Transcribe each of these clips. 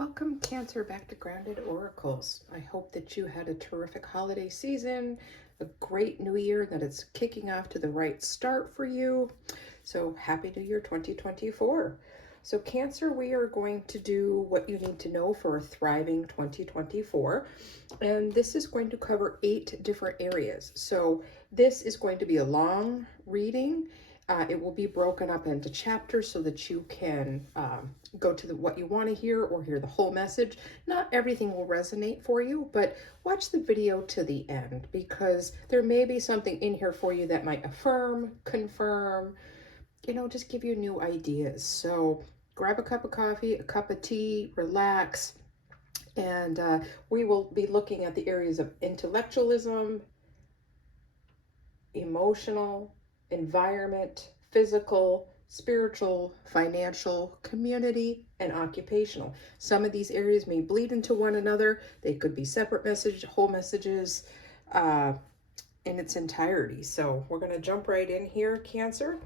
Welcome, Cancer, back to Grounded Oracles. I hope that you had a terrific holiday season, a great new year, that it's kicking off to the right start for you. So happy New Year 2024. So Cancer, we are going to do what you need to know for a thriving 2024. And this is going to cover 8 different areas. So this is going to be a long reading. It will be broken up into chapters so that you can go to what you want to hear or hear the whole message. Not everything will resonate for you, but watch the video to the end because there may be something in here for you that might affirm, confirm, just give you new ideas. So grab a cup of coffee, a cup of tea, relax, and we will be looking at the areas of intellectualism, emotional, environment, physical, spiritual, financial, community, and occupational. Some of these areas may bleed into one another. They could be separate messages, whole messages, in its entirety. So we're going to jump right in here, Cancer.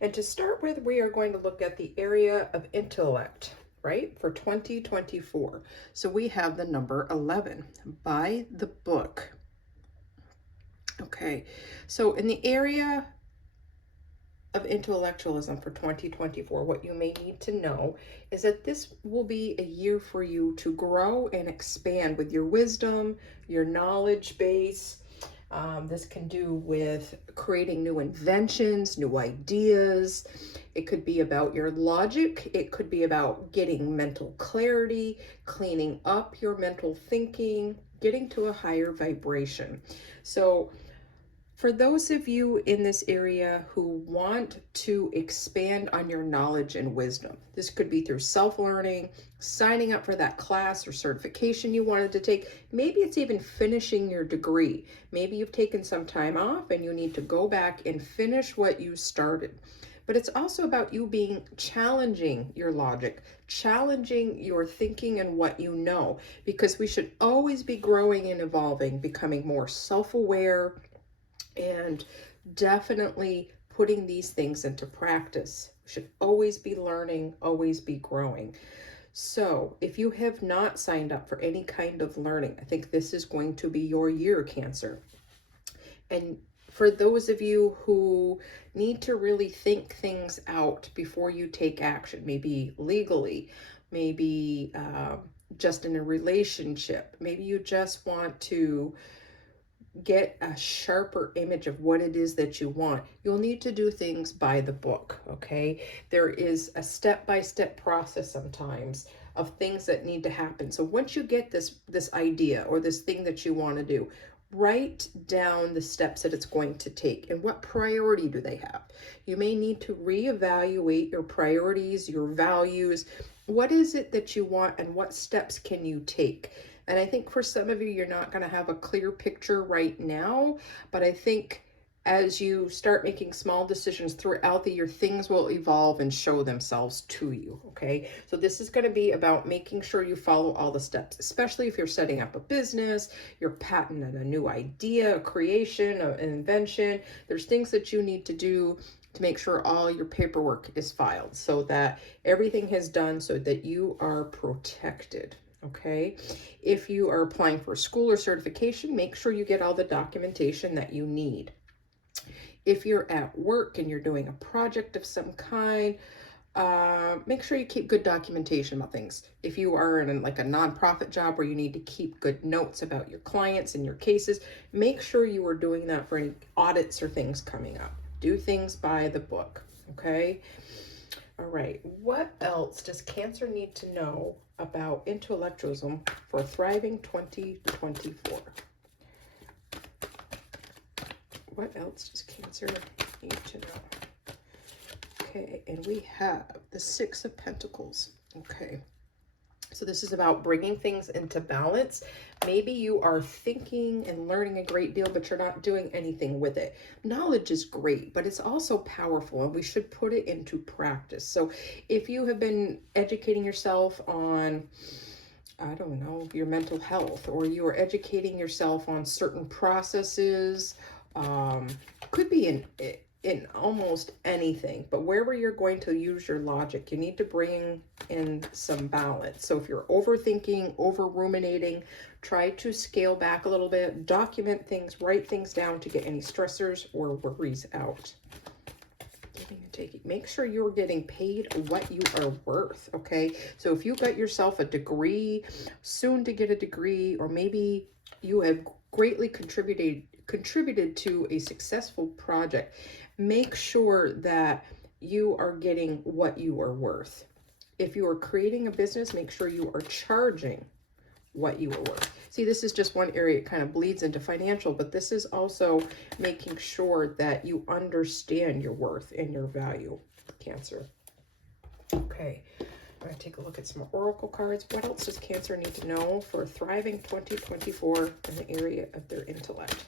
And to start with, we are going to look at the area of intellect, right, for 2024. So we have the number 11 by the book. Okay, so in the area of intellectualism for 2024, what you may need to know is that this will be a year for you to grow and expand with your wisdom, your knowledge base. This can do with creating new inventions, new ideas. It could be about your logic. It could be about getting mental clarity, cleaning up your mental thinking, getting to a higher vibration. So for those of you in this area who want to expand on your knowledge and wisdom, this could be through self-learning, signing up for that class or certification you wanted to take. Maybe it's even finishing your degree. Maybe you've taken some time off and you need to go back and finish what you started. But it's also about you challenging your logic, challenging your thinking and what you know, because we should always be growing and evolving, becoming more self-aware, and definitely putting these things into practice. We should always be learning, always be growing. So if you have not signed up for any kind of learning, I think this is going to be your year, Cancer. And for those of you who need to really think things out before you take action, maybe legally, maybe just in a relationship, maybe you just want to get a sharper image of what it is that you want, you'll need to do things by the book, okay? There is a step-by-step process sometimes of things that need to happen. So once you get this idea or this thing that you want to do, write down the steps that it's going to take and what priority do they have. You may need to reevaluate your priorities, your values. What is it that you want and what steps can you take? And I think for some of you, you're not going to have a clear picture right now, but I think as you start making small decisions throughout the year, things will evolve and show themselves to you, okay? So this is going to be about making sure you follow all the steps, especially if you're setting up a business, you're patenting a new idea, a creation, an invention. There's things that you need to do to make sure all your paperwork is filed so that everything is done so that you are protected. Okay, if you are applying for a school or certification, make sure you get all the documentation that you need. If you're at work and you're doing a project of some kind, make sure you keep good documentation about things. If you are in like a nonprofit job where you need to keep good notes about your clients and your cases, make sure you are doing that for any audits or things coming up. Do things by the book, okay? All right, what else does Cancer need to know about intellectualism for a thriving 2024? What else does Cancer need to know? Okay, and we have the 6 of Pentacles. Okay, so this is about bringing things into balance. Maybe you are thinking and learning a great deal, but you're not doing anything with it. Knowledge is great, but it's also powerful, and we should put it into practice. So if you have been educating yourself on, I don't know, your mental health, or you are educating yourself on certain processes, could be in almost anything, but wherever you're going to use your logic, you need to bring in some balance. So if you're overthinking, over ruminating, try to scale back a little bit, document things, write things down to get any stressors or worries out. Giving and taking. Make sure you're getting paid what you are worth, okay? So if you got yourself a degree, soon to get a degree, or maybe you have greatly contributed to a successful project, make sure that you are getting what you are worth. If you are creating a business, make sure you are charging what you are worth. See, this is just one area. It kind of bleeds into financial, but this is also making sure that you understand your worth and your value, Cancer. Okay, I'm going to take a look at some oracle cards. What else does Cancer need to know for a thriving 2024 in the area of their intellect?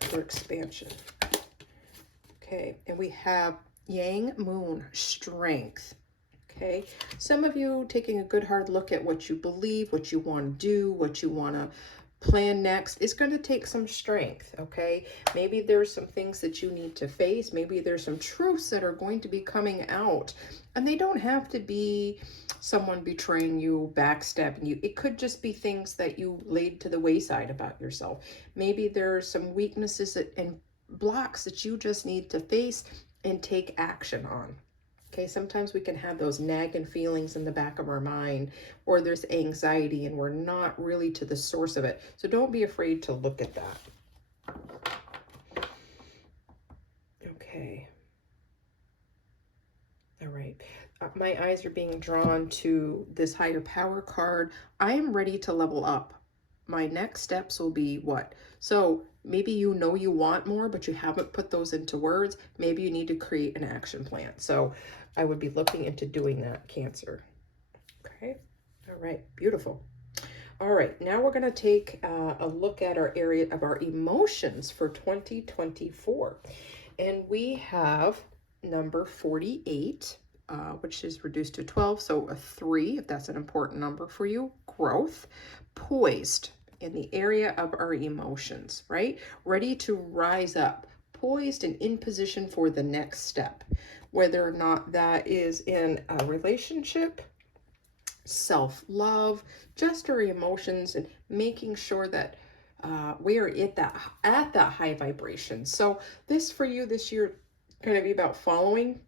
For expansion. Okay, and we have Yang Moon, strength. Okay, some of you taking a good hard look at what you believe, what you want to do, what you want to plan next. It's going to take some strength, okay? Maybe there's some things that you need to face. Maybe there's some truths that are going to be coming out, and they don't have to be someone betraying you, backstabbing you. It could just be things that you laid to the wayside about yourself. Maybe there's some weaknesses and blocks that you just need to face and take action on. Okay, sometimes we can have those nagging feelings in the back of our mind, or there's anxiety and we're not really to the source of it. So don't be afraid to look at that. Okay. All right. My eyes are being drawn to this higher power card. I am ready to level up. My next steps will be what? So maybe you know you want more, but you haven't put those into words. Maybe you need to create an action plan. So I would be looking into doing that, Cancer. Okay. All right. Beautiful. All right. Now we're going to take a look at our area of our emotions for 2024. And we have number 48, which is reduced to 12. So a 3, if that's an important number for you. Growth. Poised in the area of our emotions, right? Ready to rise up, poised and in position for the next step, whether or not that is in a relationship, self-love, just our emotions, and making sure that we are at that high vibration. So this for you this year going to be about following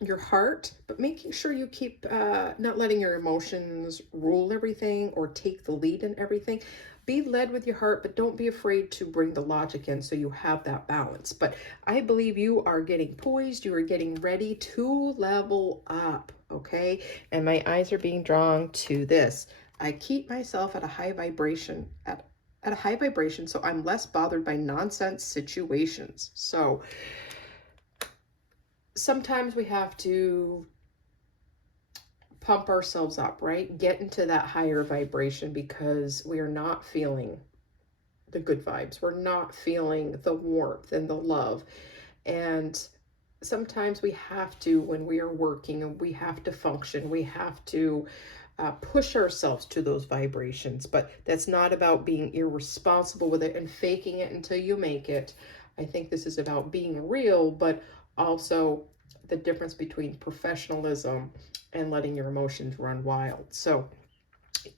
your heart, but making sure you keep not letting your emotions rule everything or take the lead in everything. Be led with your heart, but don't be afraid to bring the logic in so you have that balance. But I believe you are getting poised, you are getting ready to level up, okay? And my eyes are being drawn to this. I keep myself at a high vibration, at a high vibration, so I'm less bothered by nonsense situations. So sometimes we have to pump ourselves up, right? Get into that higher vibration because we are not feeling the good vibes. We're not feeling the warmth and the love. And sometimes we have to, when we are working and we have to function, we have to push ourselves to those vibrations. But that's not about being irresponsible with it and faking it until you make it. I think this is about being real, but also the difference between professionalism and letting your emotions run wild. So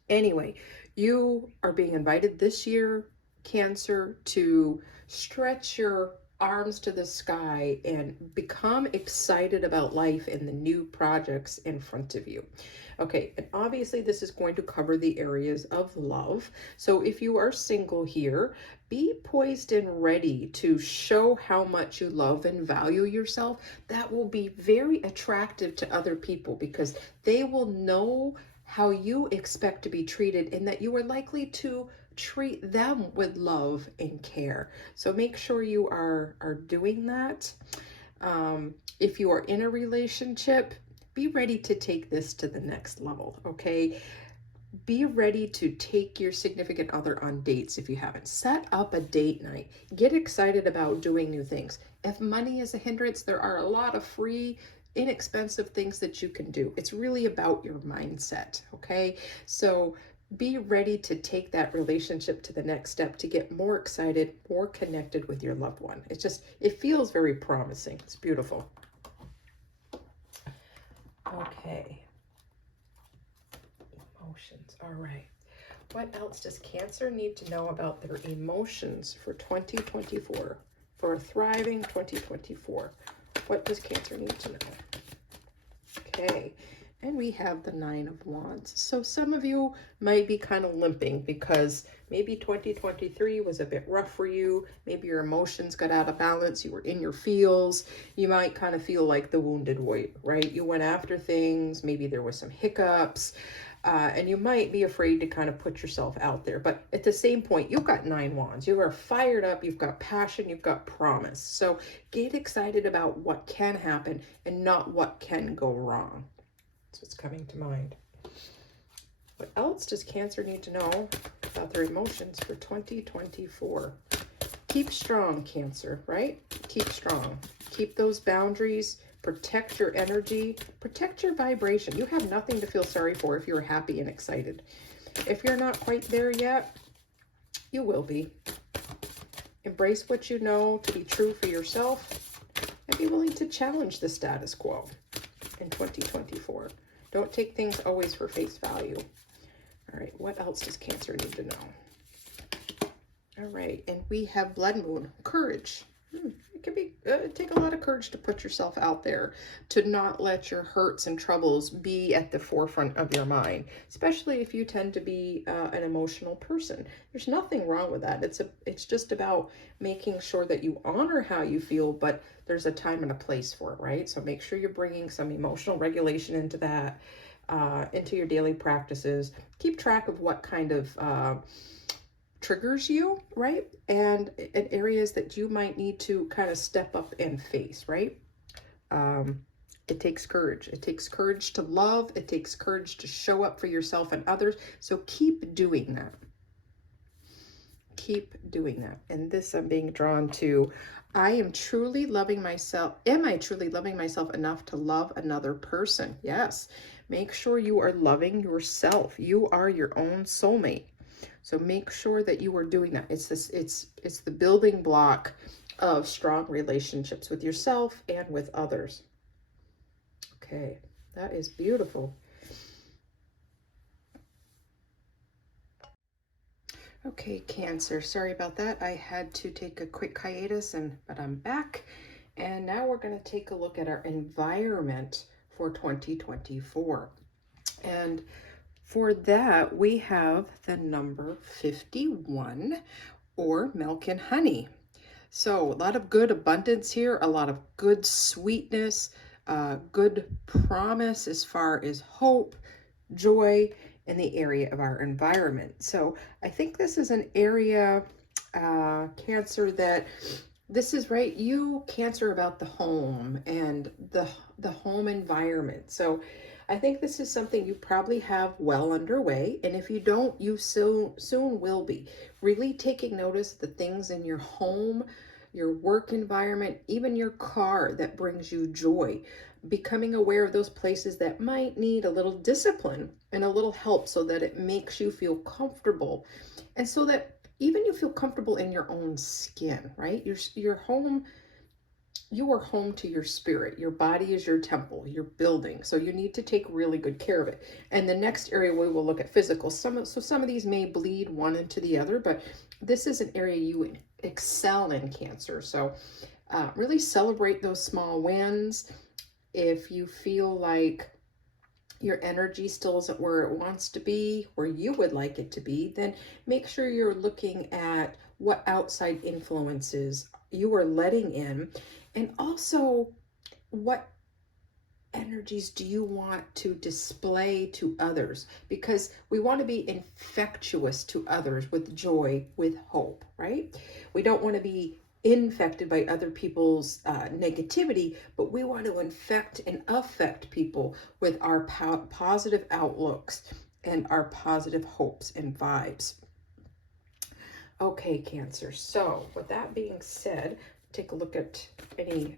anyway, you are being invited this year, Cancer, to stretch your arms to the sky and become excited about life and the new projects in front of you. Okay, and obviously this is going to cover the areas of love. So if you are single here, be poised and ready to show how much you love and value yourself. That will be very attractive to other people because they will know how you expect to be treated and that you are likely to treat them with love and care. So make sure you are doing that. If you are in a relationship, be ready to take this to the next level, okay? Be ready to take your significant other on dates if you haven't. Set up a date night. Get excited about doing new things. If money is a hindrance, there are a lot of free, inexpensive things that you can do. It's really about your mindset, okay? So be ready to take that relationship to the next step, to get more excited, more connected with your loved one. It's just, it feels very promising. It's beautiful. Okay. Emotions. All right. What else does Cancer need to know about their emotions for 2024? For a thriving 2024. What does Cancer need to know? Okay. And we have the Nine of Wands. So some of you might be kind of limping because maybe 2023 was a bit rough for you. Maybe your emotions got out of balance. You were in your feels. You might kind of feel like the wounded warrior, right? You went after things. Maybe there was some hiccups. And you might be afraid to kind of put yourself out there. But at the same point, you've got 9 wands. You are fired up. You've got passion. You've got promise. So get excited about what can happen and not what can go wrong. That's what's coming to mind. What else does Cancer need to know about their emotions for 2024? Keep strong, Cancer, right? Keep strong. Keep those boundaries. Protect your energy. Protect your vibration. You have nothing to feel sorry for if you're happy and excited. If you're not quite there yet, you will be. Embrace what you know to be true for yourself and be willing to challenge the status quo in 2024. Don't take things always for face value. All right, what else does Cancer need to know? All right, and we have Blood Moon, courage. It can be take a lot of courage to put yourself out there, to not let your hurts and troubles be at the forefront of your mind, especially if you tend to be an emotional person. There's nothing wrong with that. It's just about making sure that you honor how you feel, but there's a time and a place for it, right? So make sure you're bringing some emotional regulation into that, into your daily practices. Keep track of what kind of triggers you, right? And in areas that you might need to kind of step up and face, right? It takes courage. It takes courage to love. It takes courage to show up for yourself and others. So keep doing that. Keep doing that. And this I'm being drawn to. I am truly loving myself. Am I truly loving myself enough to love another person? Yes. Make sure you are loving yourself. You are your own soulmate. So make sure that you are doing that. It's the building block of strong relationships with yourself and with others. Okay, that is beautiful. Okay, Cancer, sorry about that. I had to take a quick hiatus, but I'm back. And now we're going to take a look at our environment for 2024. And for that, we have the number 51, or milk and honey. So a lot of good abundance here, a lot of good sweetness, good promise as far as hope, joy in the area of our environment. So I think this is an area, Cancer, that this is right. You, Cancer, about the home and the home environment. So I think this is something you probably have well underway. And if you don't, you soon will be. Really taking notice of the things in your home, your work environment, even your car that brings you joy. Becoming aware of those places that might need a little discipline and a little help so that it makes you feel comfortable. And so that even you feel comfortable in your own skin, right? Your home, you are home to your spirit. Your body is your temple, your building. So you need to take really good care of it. And the next area we will look at physical. Some of these may bleed one into the other, but this is an area you excel in, Cancer. So really celebrate those small wins. If you feel like your energy still isn't where it wants to be, where you would like it to be, then make sure you're looking at what outside influences you are letting in, and also what energies do you want to display to others, because we want to be infectious to others with joy, with hope, right? We don't want to be infected by other people's negativity, but we want to infect and affect people with our positive outlooks and our positive hopes and vibes. Okay, Cancer. So with that being said, take a look at any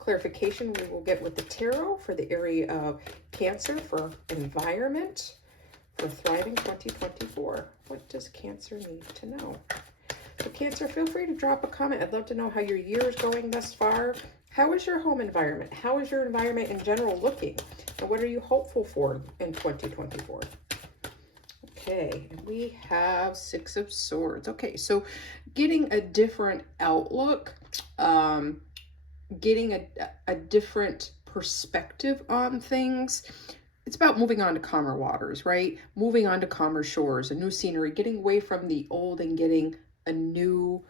clarification we will get with the tarot for the area of Cancer for environment for Thriving 2024. What does Cancer need to know? So Cancer, feel free to drop a comment. I'd love to know how your year is going thus far. How is your home environment? How is your environment in general looking? And what are you hopeful for in 2024? Okay, and we have Six of Swords. Okay, so getting a different outlook, getting a different perspective on things. It's about moving on to calmer waters, right? Moving on to calmer shores, a new scenery, getting away from the old and getting a new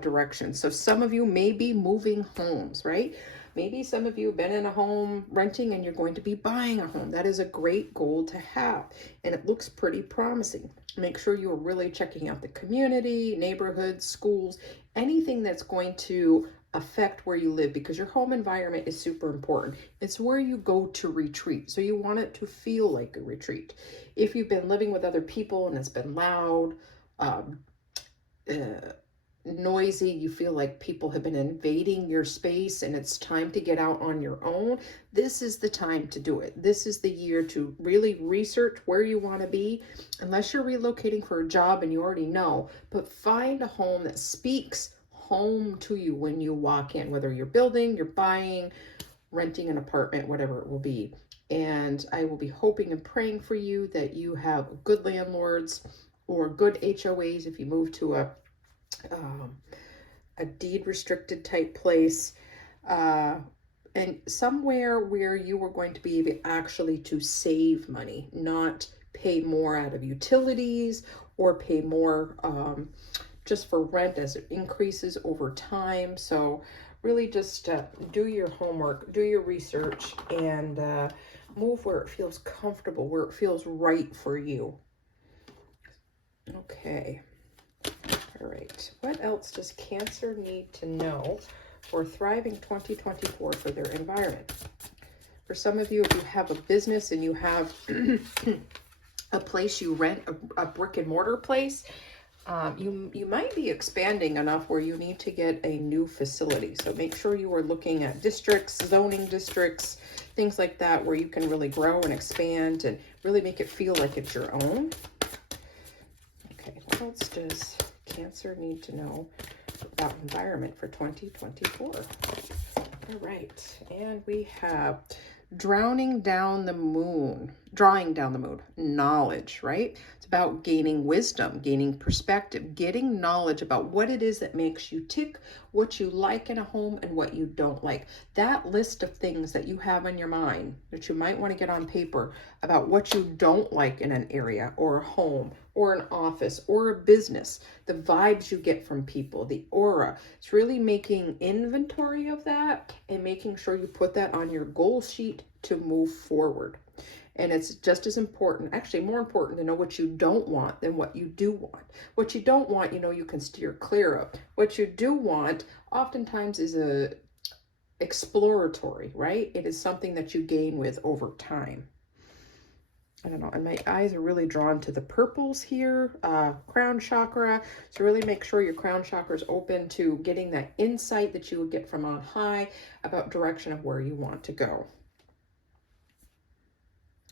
direction. So some of you may be moving homes, right? Maybe some of you have been in a home renting and you're going to be buying a home. That is a great goal to have, and it looks pretty promising. Make sure you're really checking out the community, neighborhoods, schools, anything that's going to affect where you live, because your home environment is super important. It's where you go to retreat. So you want it to feel like a retreat. If you've been living with other people and it's been loud, noisy, you feel like people have been invading your space and it's time to get out on your own, this is the time to do it. This is the year to really research where you want to be, unless you're relocating for a job and you already know, but find a home that speaks home to you when you walk in, whether you're building, you're buying, renting an apartment, whatever it will be. And I will be hoping and praying for you that you have good landlords or good HOAs if you move to a deed restricted type place, and somewhere where you are going to be able actually to save money, not pay more out of utilities or pay more just for rent as it increases over time. So really just do your homework, do your research, and move where it feels comfortable, where it feels right for you. Okay. All right, what else does Cancer need to know for Thriving 2024 for their environment? For some of you, if you have a business and you have a place you rent, a brick and mortar place, you might be expanding enough where you need to get a new facility. So make sure you are looking at districts, zoning districts, things like that, where you can really grow and expand and really make it feel like it's your own. Okay, what else does Cancer need to know about environment for 2024? All right, and we have drawing down the moon, knowledge, right? It's about gaining wisdom, gaining perspective, getting knowledge about what it is that makes you tick, what you like in a home and what you don't like. That list of things that you have in your mind that you might want to get on paper about what you don't like in an area or a home or an office or a business, the vibes you get from people, the aura. It's really making inventory of that and making sure you put that on your goal sheet to move forward. And it's just as important, actually more important, to know what you don't want than what you do want. What you don't want, you can steer clear of. What you do want oftentimes is a exploratory, right? It is something that you gain with over time. I don't know, and my eyes are really drawn to the purples here, crown chakra. So really make sure your crown chakra is open to getting that insight that you would get from on high about direction of where you want to go.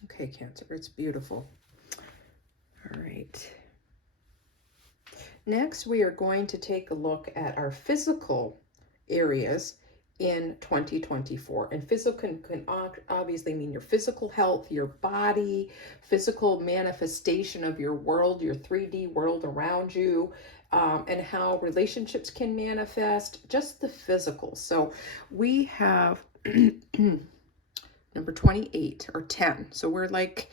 Okay, Cancer, it's beautiful. All right. Next, we are going to take a look at our physical areas in 2024. And physical can obviously mean your physical health, your body, physical manifestation of your world, your 3D world around you, and how relationships can manifest, just the physical. So we have number 28 or 10. So we're like,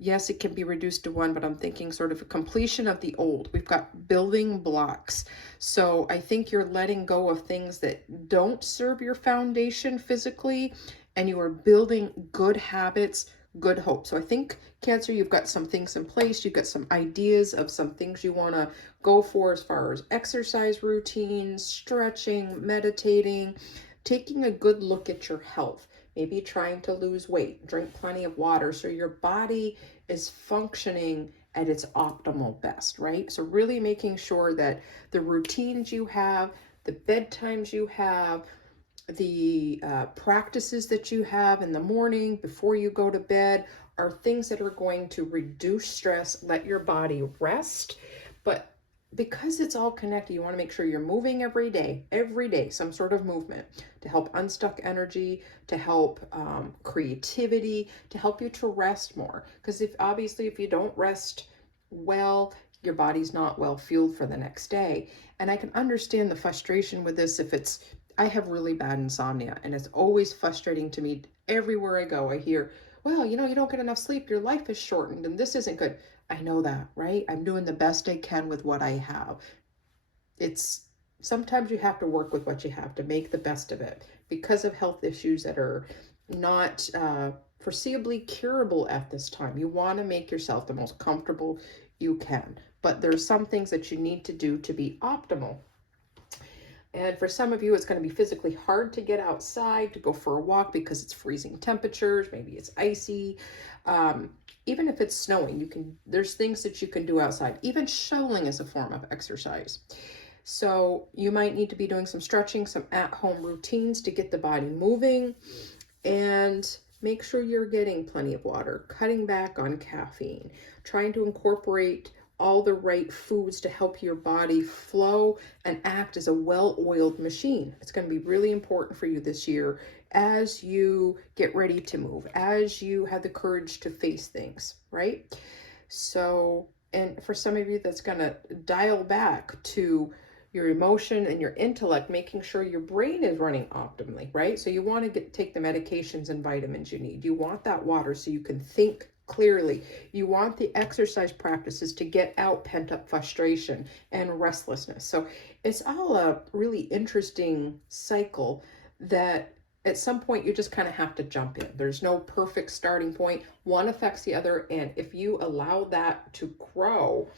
yes, it can be reduced to 1, but I'm thinking sort of a completion of the old. We've got building blocks. So I think you're letting go of things that don't serve your foundation physically, and you are building good habits, good hope. So I think, Cancer, you've got some things in place. You've got some ideas of some things you want to go for as far as exercise routines, stretching, meditating, taking a good look at your health. Maybe trying to lose weight, drink plenty of water so your body is functioning at its optimal best, right? So really making sure that the routines you have, the bedtimes you have, the practices that you have in the morning before you go to bed are things that are going to reduce stress, let your body rest. But because it's all connected, you want to make sure you're moving every day, some sort of movement to help unstuck energy, to help creativity, to help you to rest more. Because if you don't rest well, your body's not well fueled for the next day. And I can understand the frustration with this I have really bad insomnia, and it's always frustrating to me. Everywhere I go, I hear, well, you don't get enough sleep, your life is shortened, and this isn't good. I know that, right? I'm doing the best I can with what I have. Sometimes you have to work with what you have to make the best of it because of health issues that are not foreseeably curable at this time. You want to make yourself the most comfortable you can, but there's some things that you need to do to be optimal. And for some of you, it's going to be physically hard to get outside, to go for a walk because it's freezing temperatures. Maybe it's icy. Even if it's snowing, there's things that you can do outside. Even shoveling is a form of exercise. So you might need to be doing some stretching, some at-home routines to get the body moving, and make sure you're getting plenty of water, cutting back on caffeine, trying to incorporate all the right foods to help your body flow and act as a well-oiled machine. It's going to be really important for you this year as you get ready to move, as you have the courage to face things, right? So, and for some of you, that's going to dial back to your emotion and your intellect, making sure your brain is running optimally, right? So you want to take the medications and vitamins you need. You want that water so you can think clearly. You want the exercise practices to get out pent-up frustration and restlessness. So it's all a really interesting cycle that at some point you just kind of have to jump in. There's no perfect starting point. One affects the other, and if you allow that to grow,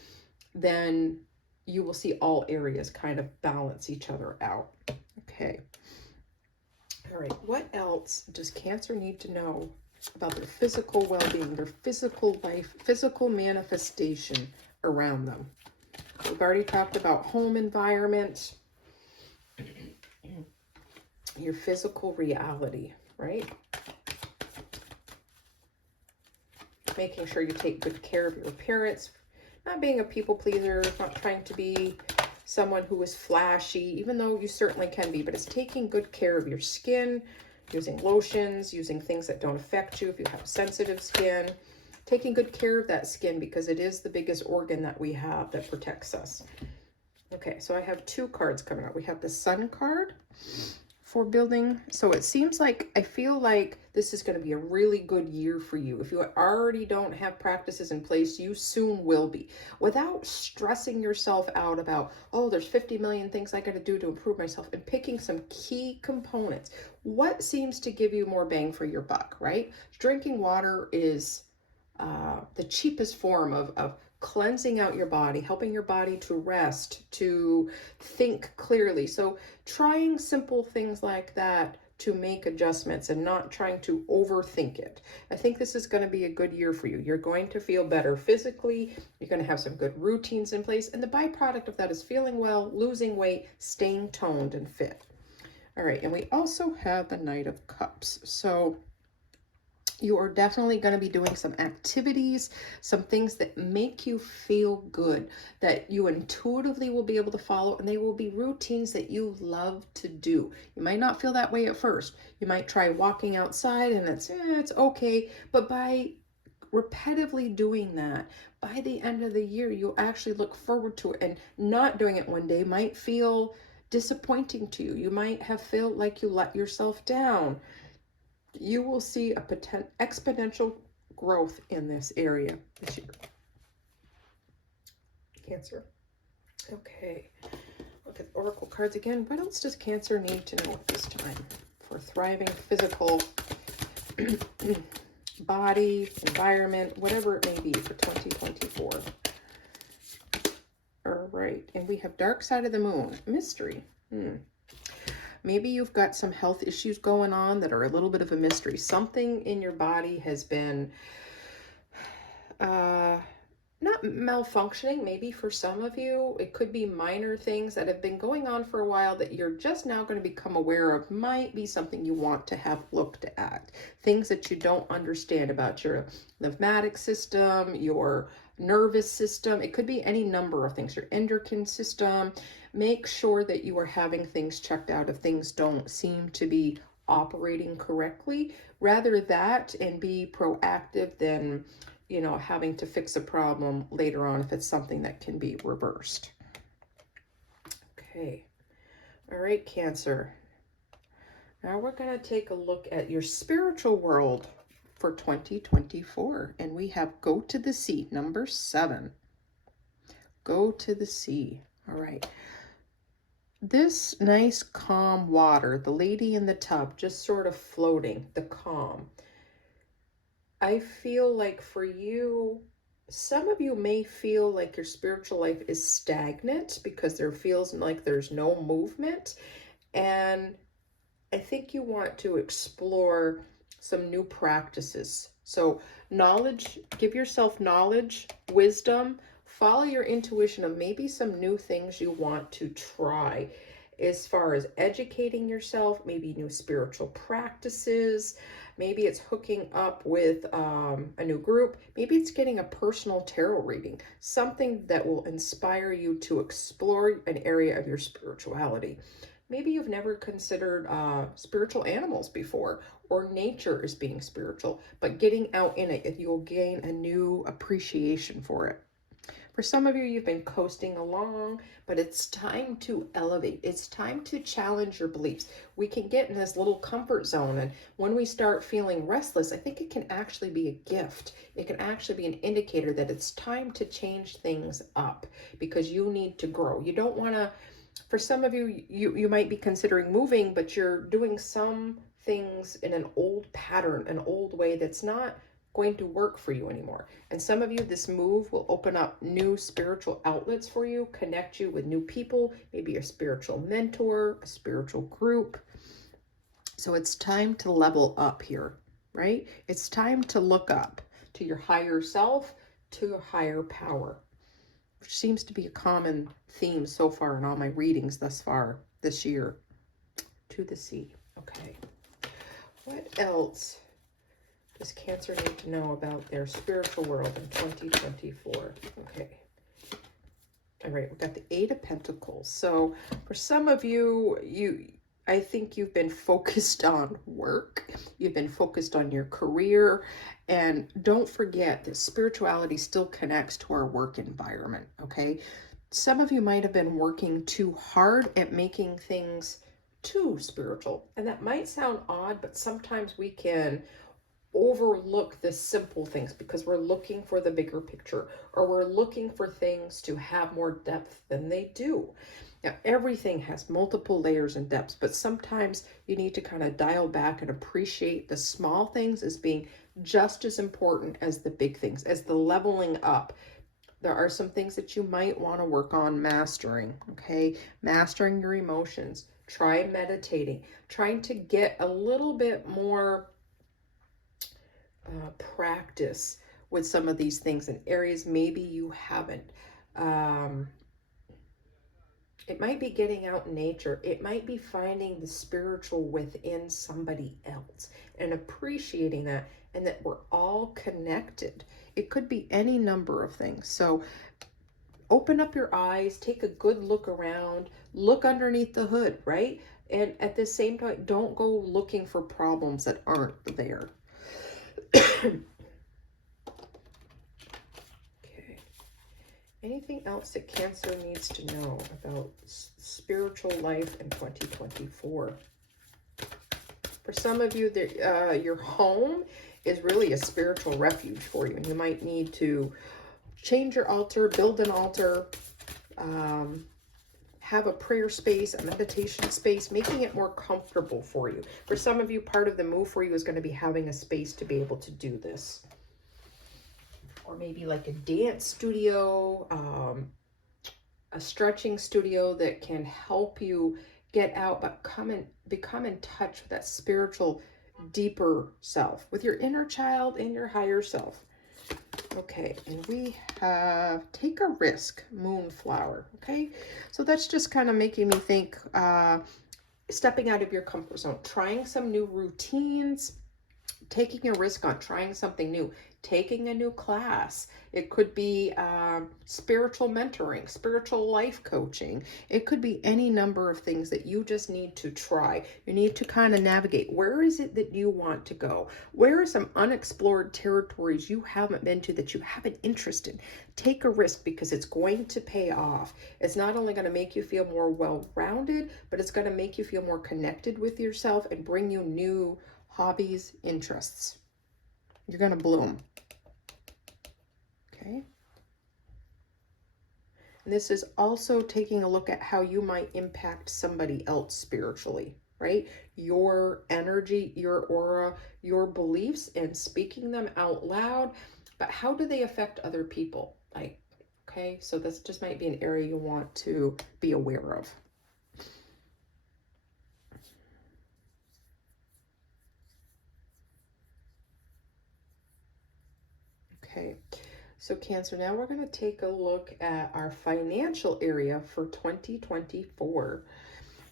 then you will see all areas kind of balance each other out. Okay. All right. What else does Cancer need to know about their physical well-being, their physical life, physical manifestation around them? We've already talked about home environment, your physical reality, right? Making sure you take good care of your appearance, not being a people pleaser, not trying to be someone who is flashy, even though you certainly can be, but it's taking good care of your skin, using lotions, using things that don't affect you if you have sensitive skin, taking good care of that skin because it is the biggest organ that we have that protects us. Okay, so I have two cards coming up. We have the Sun card for building. So it seems like, I feel like this is going to be a really good year for you. If you already don't have practices in place, you soon will be. Without stressing yourself out about, oh, there's 50 million things I got to do to improve myself, and picking some key components. What seems to give you more bang for your buck, right? Drinking water is the cheapest form of cleansing out your body, helping your body to rest, to think clearly. So trying simple things like that to make adjustments and not trying to overthink it. I think this is going to be a good year for you. You're going to feel better physically. You're going to have some good routines in place. And the byproduct of that is feeling well, losing weight, staying toned and fit. All right. And we also have the Knight of Cups. So you are definitely going to be doing some activities, some things that make you feel good, that you intuitively will be able to follow, and they will be routines that you love to do. You might not feel that way at first. You might try walking outside and it's okay, but by repetitively doing that, by the end of the year, you'll actually look forward to it, and not doing it one day might feel disappointing to you. You might have felt like you let yourself down. You will see a exponential growth in this area this year. Cancer. Okay. Look at the Oracle cards again. What else does Cancer need to know at this time for thriving physical body, environment, whatever it may be for 2024? All right. And we have Dark Side of the Moon. Mystery. Maybe you've got some health issues going on that are a little bit of a mystery. Something in your body has been not malfunctioning. Maybe for some of you, it could be minor things that have been going on for a while that you're just now going to become aware of might be something you want to have looked at. Things that you don't understand about your lymphatic system, your nervous system. It could be any number of things, your endocrine system. Make sure that you are having things checked out if things don't seem to be operating correctly. Rather that and be proactive than, you know, having to fix a problem later on if it's something that can be reversed. Okay. All right, Cancer. Now we're going to take a look at your spiritual world for 2024. And we have Go to the Sea, number 7. Go to the sea. All right. This nice calm water, the lady in the tub, just sort of floating, the calm. I feel like for you, some of you may feel like your spiritual life is stagnant because there feels like there's no movement. And I think you want to explore some new practices. So knowledge, give yourself knowledge, wisdom, follow your intuition of maybe some new things you want to try as far as educating yourself, maybe new spiritual practices. Maybe it's hooking up with a new group. Maybe it's getting a personal tarot reading, something that will inspire you to explore an area of your spirituality. Maybe you've never considered spiritual animals before, or nature as being spiritual, but getting out in it, you'll gain a new appreciation for it. For some of you, you've been coasting along, but it's time to elevate. It's time to challenge your beliefs. We can get in this little comfort zone, and when we start feeling restless, I think it can actually be a gift. It can actually be an indicator that it's time to change things up because you need to grow. You don't want to, for some of you, you might be considering moving, but you're doing some things in an old pattern, an old way that's not going to work for you anymore. And some of you, this move will open up new spiritual outlets for you, connect you with new people, maybe a spiritual mentor, a spiritual group. So it's time to level up here, right? It's time to look up to your higher self, to your higher power, which seems to be a common theme so far in all my readings thus far this year. To the sea. Okay. What else does Cancer need to know about their spiritual world in 2024? Okay. All right, we've got the 8 of Pentacles. So for some of you, I think you've been focused on work. You've been focused on your career. And don't forget that spirituality still connects to our work environment, okay? Some of you might have been working too hard at making things too spiritual. And that might sound odd, but sometimes we can overlook the simple things because we're looking for the bigger picture, or we're looking for things to have more depth than they do. Now, everything has multiple layers and depths, but sometimes you need to kind of dial back and appreciate the small things as being just as important as the big things, as the leveling up. There are some things that you might want to work on mastering, okay? Mastering your emotions. Try meditating. Trying to get a little bit more practice with some of these things in areas maybe you haven't. It might be getting out in nature. It might be finding the spiritual within somebody else and appreciating that, and that we're all connected. It could be any number of things. So open up your eyes, take a good look around, look underneath the hood, right? And at the same time, don't go looking for problems that aren't there. Okay. Anything else that Cancer needs to know about spiritual life in 2024? For some of you, your home is really a spiritual refuge for you, and you might need to change your altar, build an altar, have a prayer space, a meditation space, making it more comfortable for you. For some of you, part of the move for you is going to be having a space to be able to do this. Or maybe like a dance studio, a stretching studio that can help you get out, but become in touch with that spiritual, deeper self, with your inner child and your higher self. Okay, and we have take a risk, moonflower. Okay, so that's just kind of making me think stepping out of your comfort zone, trying some new routines, taking a risk on trying something new, taking a new class. It could be spiritual mentoring, spiritual life coaching. It could be any number of things that you just need to try. You need to kind of navigate. Where is it that you want to go? Where are some unexplored territories you haven't been to that you have an interest in? Take a risk because it's going to pay off. It's not only going to make you feel more well-rounded, but it's going to make you feel more connected with yourself and bring you new hobbies, interests. You're going to bloom. Okay. And this is also taking a look at how you might impact somebody else spiritually, right? Your energy, your aura, your beliefs, and speaking them out loud. But how do they affect other people? Like, okay, so this just might be an area you want to be aware of. Okay, so Cancer, now we're going to take a look at our financial area for 2024.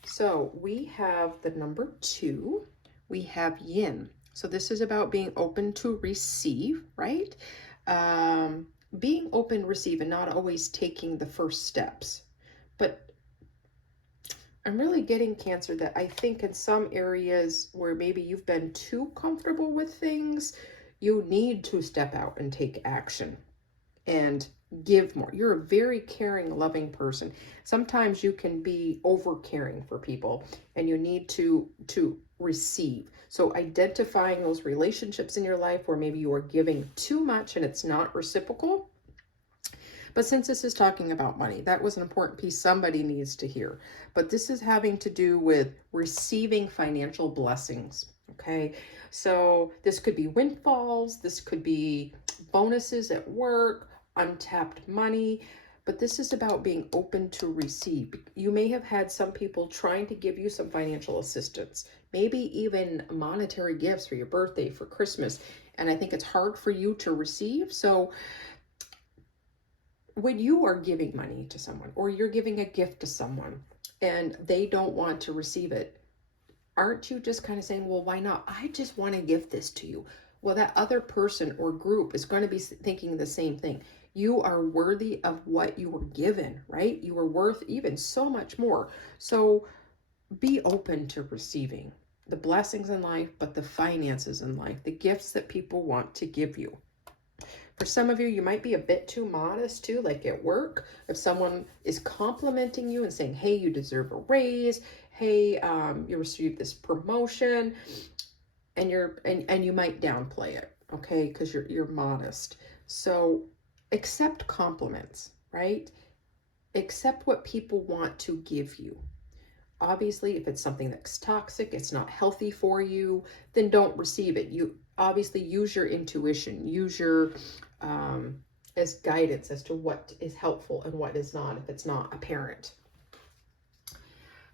So we have the number 2, we have yin. So this is about being open to receive, right? Being open to receive and not always taking the first steps. But I'm really getting, Cancer, that I think in some areas where maybe you've been too comfortable with things, you need to step out and take action and give more. You're a very caring, loving person. Sometimes you can be over caring for people and you need to receive. So identifying those relationships in your life where maybe you are giving too much and it's not reciprocal. But since this is talking about money, that was an important piece somebody needs to hear. But this is having to do with receiving financial blessings. Okay, so this could be windfalls, this could be bonuses at work, untapped money, but this is about being open to receive. You may have had some people trying to give you some financial assistance, maybe even monetary gifts for your birthday, for Christmas, and I think it's hard for you to receive. So when you are giving money to someone or you're giving a gift to someone and they don't want to receive it, aren't you just kind of saying, well, why not? I just want to give this to you. Well, that other person or group is going to be thinking the same thing. You are worthy of what you were given, right? You are worth even so much more. So be open to receiving the blessings in life, but the finances in life, the gifts that people want to give you. For some of you, you might be a bit too modest too, like at work. If someone is complimenting you and saying, hey, you deserve a raise, hey, you received this promotion, and you might downplay it, okay, because you're modest. So accept compliments, right? Accept what people want to give you. Obviously, if it's something that's toxic, it's not healthy for you, then don't receive it. You obviously use your intuition, use your as guidance as to what is helpful and what is not, if it's not apparent.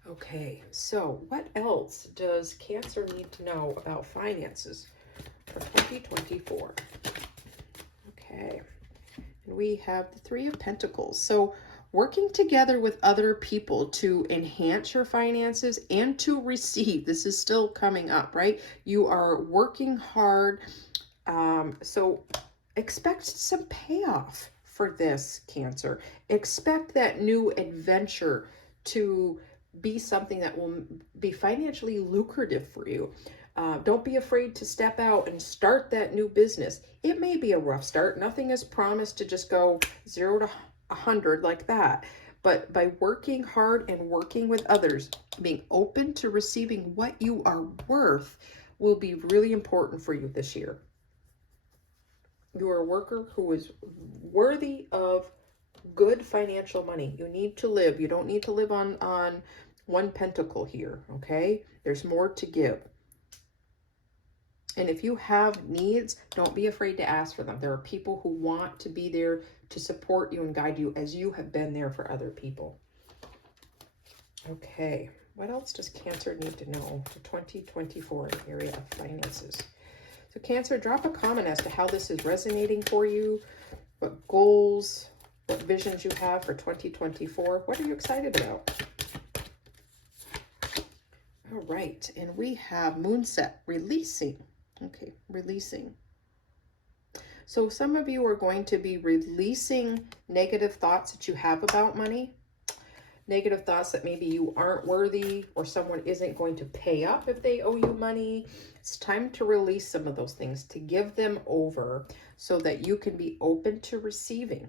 Okay, so what else does Cancer need to know about finances for 2024? Okay, and we have the 3 of Pentacles. So working together with other people to enhance your finances and to receive. This is still coming up, right? You are working hard. So expect some payoff for this, Cancer. Expect that new adventure to be something that will be financially lucrative for you. Don't be afraid to step out and start that new business. It may be a rough start. Nothing is promised to just go 0 to 100 like that. But by working hard and working with others, being open to receiving what you are worth will be really important for you this year. You are a worker who is worthy of good financial money. You need to live. You don't need to live on one pentacle here, okay? There's more to give. And if you have needs, don't be afraid to ask for them. There are people who want to be there to support you and guide you as you have been there for other people. Okay, what else does Cancer need to know for 2024 in the area of finances? So Cancer, drop a comment as to how this is resonating for you, what goals, what visions you have for 2024. What are you excited about? All right, and we have Moonset, releasing. Okay, releasing. So some of you are going to be releasing negative thoughts that you have about money, negative thoughts that maybe you aren't worthy or someone isn't going to pay up if they owe you money. It's time to release some of those things, to give them over so that you can be open to receiving.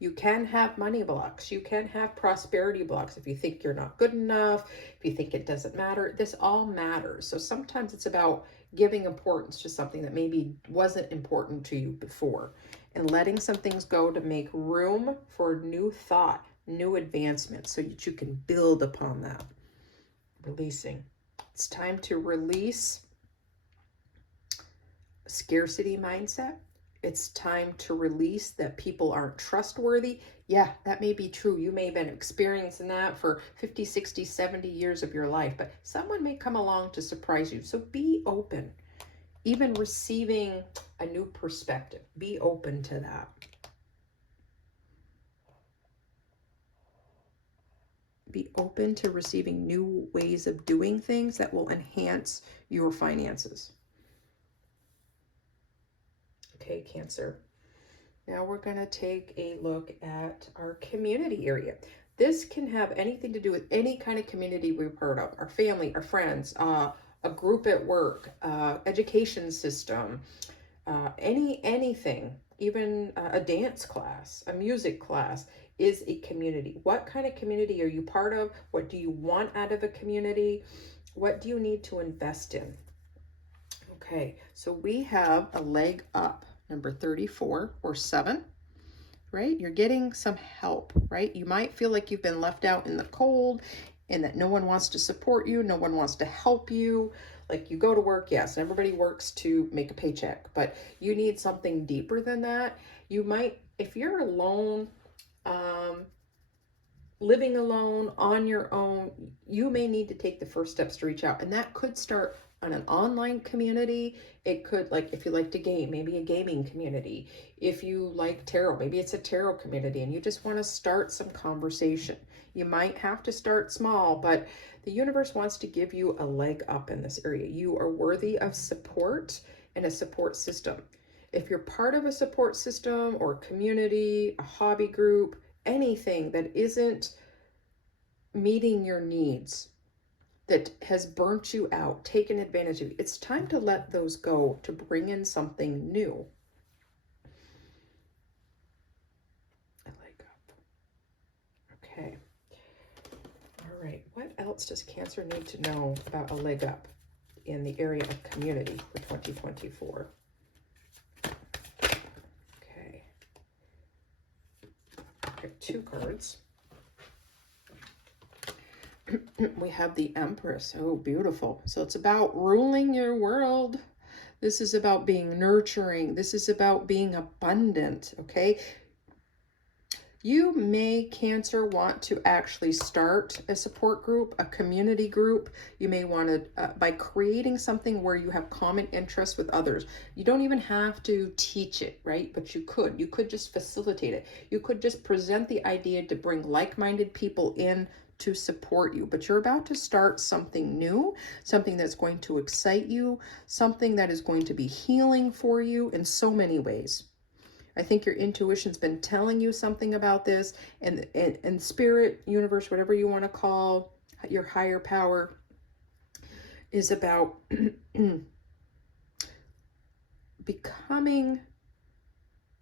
You can have money blocks. You can have prosperity blocks if you think you're not good enough, if you think it doesn't matter. This all matters. So sometimes it's about giving importance to something that maybe wasn't important to you before and letting some things go to make room for new thought, new advancement so that you can build upon that. Releasing. It's time to release scarcity mindset. It's time to release that people aren't trustworthy. Yeah, that may be true. You may have been experiencing that for 50, 60, 70 years of your life, but someone may come along to surprise you. So be open. Even receiving a new perspective, be open to that. Be open to receiving new ways of doing things that will enhance your finances. Okay, Cancer. Now we're going to take a look at our community area. This can have anything to do with any kind of community we're part of. Our family, our friends, a group at work, education system, anything, even a dance class, a music class is a community. What kind of community are you part of? What do you want out of a community? What do you need to invest in? Okay, so we have a leg up, number 34 or 7, right? You're getting some help, right? You might feel like you've been left out in the cold and that no one wants to support you, no one wants to help you. Like, you go to work, yes, everybody works to make a paycheck, but you need something deeper than that. You might, if you're alone, living alone, on your own, you may need to take the first steps to reach out. And that could start on an online community. It could, like, if you like to game, maybe a gaming community. If you like tarot, maybe it's a tarot community and you just want to start some conversation. You might have to start small, but the universe wants to give you a leg up in this area. You are worthy of support and a support system. If you're part of a support system or community, a hobby group, anything that isn't meeting your needs, that has burnt you out, taken advantage of you, it's time to let those go to bring in something new. A leg up. Okay. All right. What else does Cancer need to know about a leg up in the area of community for 2024? Okay. I have 2 cards. We have the Empress. Oh, beautiful. So it's about ruling your world. This is about being nurturing. This is about being abundant, okay? You may, Cancer, want to actually start a support group, a community group. You may want to, by creating something where you have common interests with others. You don't even have to teach it, right? But you could. You could just facilitate it. You could just present the idea to bring like-minded people in to support you. But you're about to start something new, something that's going to excite you, something that is going to be healing for you in so many ways. I think your intuition's been telling you something about this, and spirit, universe, whatever you want to call your higher power, is about becoming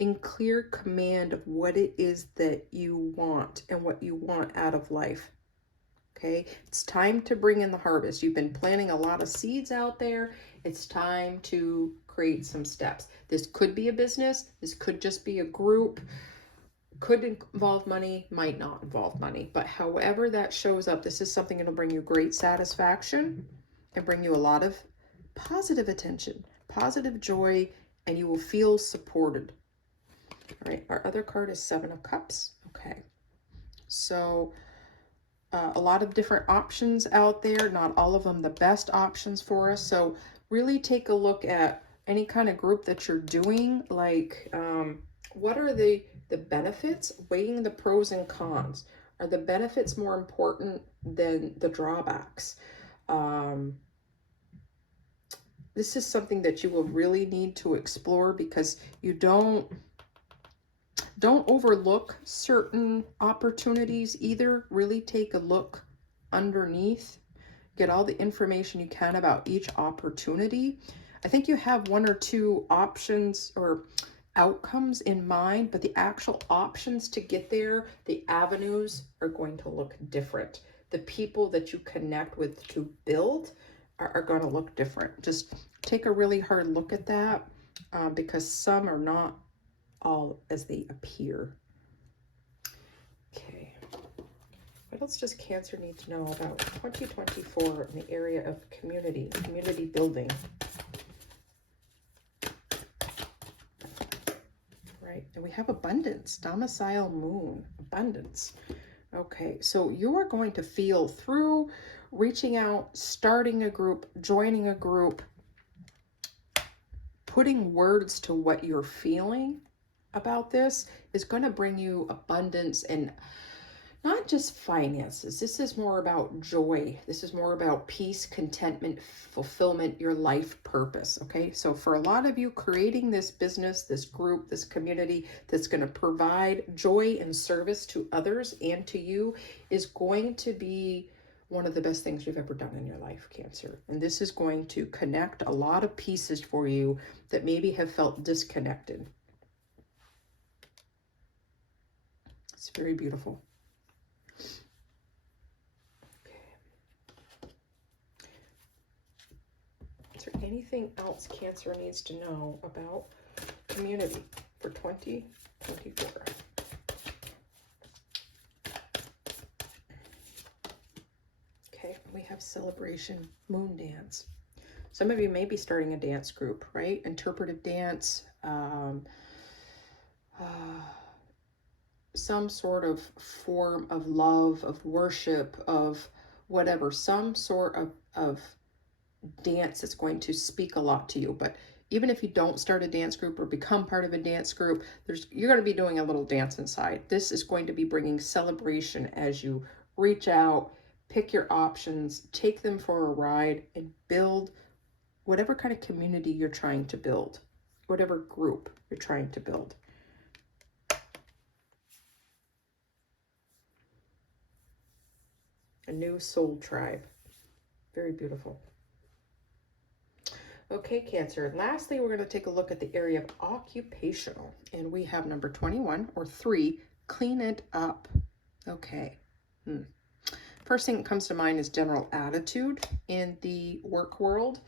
in clear command of what it is that you want and what you want out of life. Okay, it's time to bring in the harvest. You've been planting a lot of seeds out there. It's time to create some steps. This could be a business. This could just be a group. Could involve money, might not involve money. But however that shows up, this is something that'll bring you great satisfaction and bring you a lot of positive attention, positive joy, and you will feel supported. All right, our other card is 7 of Cups. Okay, so a lot of different options out there, not all of them the best options for us. So really take a look at any kind of group that you're doing, like what are the benefits, weighing the pros and cons. Are the benefits more important than the drawbacks? This is something that you will really need to explore, because you don't overlook certain opportunities either. Really take a look underneath, get all the information you can about each opportunity. I think you have one or two options or outcomes in mind, but the actual options to get there, the avenues are going to look different. The people that you connect with to build are going to look different. Just take a really hard look at that, because some are not all as they appear. Okay. What else does Cancer need to know about 2024 in the area of community building? Right, and we have abundance, domicile moon, abundance. Okay, so you are going to feel through reaching out, starting a group, joining a group, putting words to what you're feeling about this is going to bring you abundance, and not just finances. This is more about joy. This is more about peace, contentment, fulfillment, your life purpose. Okay, so for a lot of you, creating this business, this group, this community that's going to provide joy and service to others and to you is going to be one of the best things you've ever done in your life, Cancer. And this is going to connect a lot of pieces for you that maybe have felt disconnected. It's very beautiful. Is there anything else Cancer needs to know about community for 2024? Okay, we have celebration, moon dance. Some of you may be starting a dance group, right? Interpretive dance, some sort of form of love, of worship, of whatever, some sort of dance that's going to speak a lot to you. But even if you don't start a dance group or become part of a dance group, you're going to be doing a little dance inside. This is going to be bringing celebration as you reach out, pick your options, take them for a ride, and build whatever kind of community you're trying to build, whatever group you're trying to build. A new soul tribe. Very beautiful. Okay, Cancer. Lastly, we're going to take a look at the area of occupational. And we have number 21 or 3, clean it up. Okay. First thing that comes to mind is general attitude in the work world.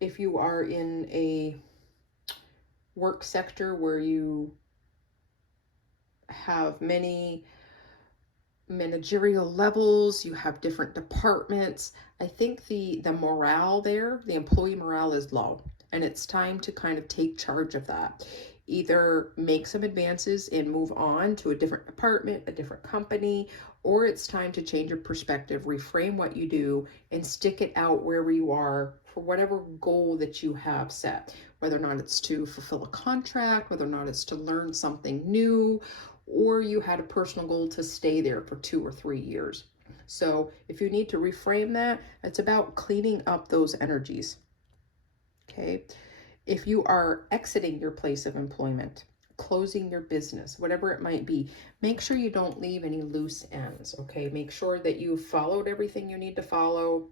If you are in a work sector where you have many managerial levels, you have different departments, I think the morale there, the employee morale is low, and it's time to kind of take charge of that. Either make some advances and move on to a different department, a different company, or it's time to change your perspective, reframe what you do, and stick it out wherever you are for whatever goal that you have set, whether or not it's to fulfill a contract, whether or not it's to learn something new, or you had a personal goal to stay there for 2 or 3 years. So if you need to reframe that, it's about cleaning up those energies. Okay. If you are exiting your place of employment, closing your business, whatever it might be, make sure you don't leave any loose ends. Okay. Make sure that you've followed everything you need to follow.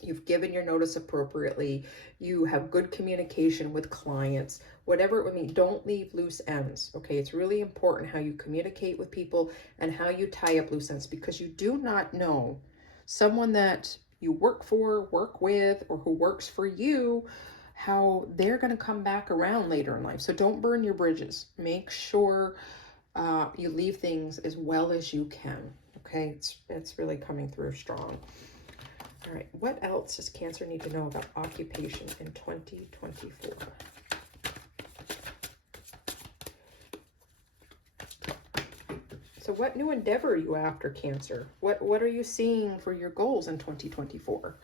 You've given your notice appropriately. You have good communication with clients, whatever it would mean. Don't leave loose ends. Okay. It's really important how you communicate with people and how you tie up loose ends, because you do not know someone that you work for, work with, or who works for you, how they're going to come back around later in life. So don't burn your bridges. Make sure you leave things as well as you can. Okay. It's really coming through strong. All right, what else does Cancer need to know about occupation in 2024? So what new endeavor are you after, Cancer? What are you seeing for your goals in 2024?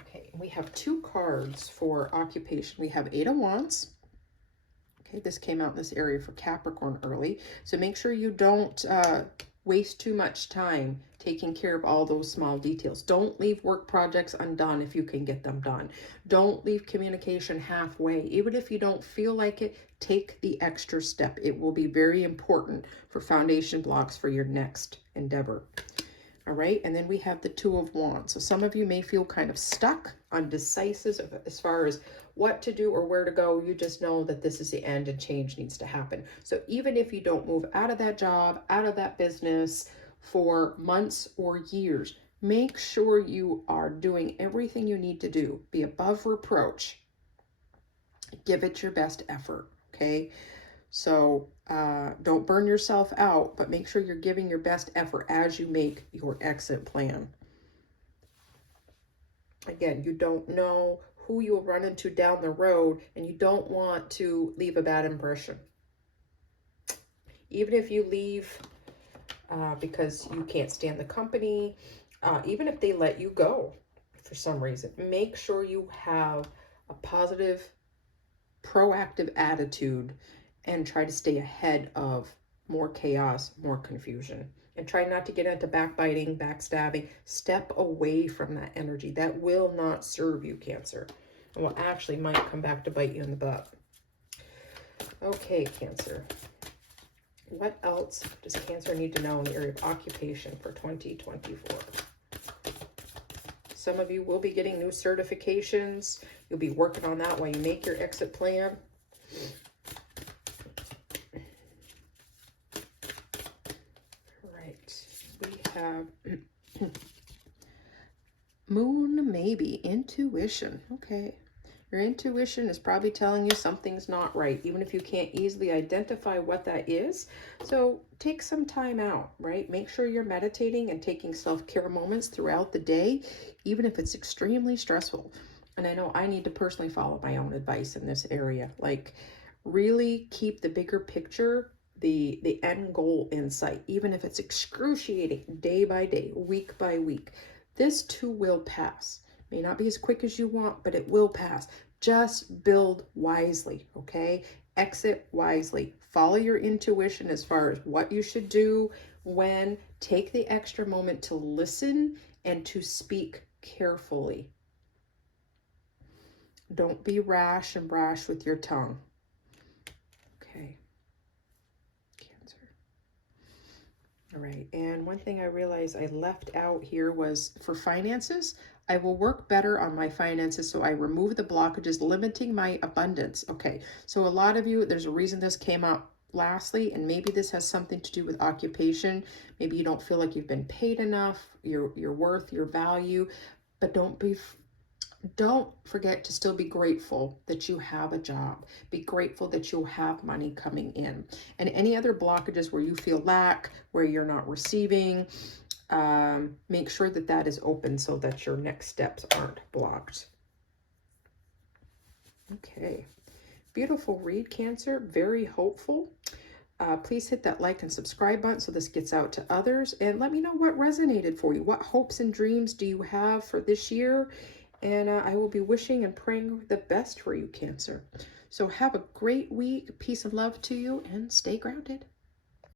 Okay, we we have 2 cards for occupation. We have 8 of Wands. Okay, this came out in this area for Capricorn early. So make sure you don't waste too much time taking care of all those small details. Don't leave work projects undone if you can get them done. Don't leave communication halfway. Even if you don't feel like it, take the extra step. It will be very important for foundation blocks for your next endeavor. All right, and then we have the 2 of Wands. So some of you may feel kind of stuck, undecisive as far as what to do or where to go. You just know that this is the end and change needs to happen. So even if you don't move out of that job, out of that business for months or years, make sure you are doing everything you need to do. Be above reproach. Give it your best effort, okay? So don't burn yourself out, but make sure you're giving your best effort as you make your exit plan. Again, you don't know who you'll run into down the road, and you don't want to leave a bad impression. Even if you leave because you can't stand the company, even if they let you go for some reason, make sure you have a positive, proactive attitude and try to stay ahead of more chaos, more confusion. And try not to get into backbiting, backstabbing. Step away from that energy. That will not serve you, Cancer. And will actually might come back to bite you in the butt. Okay, Cancer. What else does Cancer need to know in the area of occupation for 2024? Some of you will be getting new certifications. You'll be working on that while you make your exit plan. We have Moon, maybe intuition. Okay, your intuition is probably telling you something's not right, even if you can't easily identify what that is. So take some time out, right? Make sure you're meditating and taking self-care moments throughout the day, even if it's extremely stressful. And I know I need to personally follow my own advice in this area. Like, really keep the bigger picture, the end goal in sight, even if it's excruciating day by day, week by week. This too will pass. May not be as quick as you want, but it will pass. Just build wisely, okay? Exit wisely. Follow your intuition as far as what you should do, when. Take the extra moment to listen and to speak carefully. Don't be rash and brash with your tongue. Okay. All right, and one thing I realized I left out here was for finances. I will work better on my finances, so I remove the blockages limiting my abundance. Okay, so a lot of you, there's a reason this came up lastly, and maybe this has something to do with occupation. Maybe you don't feel like you've been paid enough, your worth, your value, but don't forget to still be grateful that you have a job. Be grateful that you have money coming in. And any other blockages where you feel lack, where you're not receiving, make sure that that is open so that your next steps aren't blocked. Okay. Beautiful read, Cancer. Very hopeful. Please hit that like and subscribe button so this gets out to others. And let me know what resonated for you. What hopes and dreams do you have for this year? And I will be wishing and praying the best for you, Cancer. So have a great week. Peace and love to you, and stay grounded.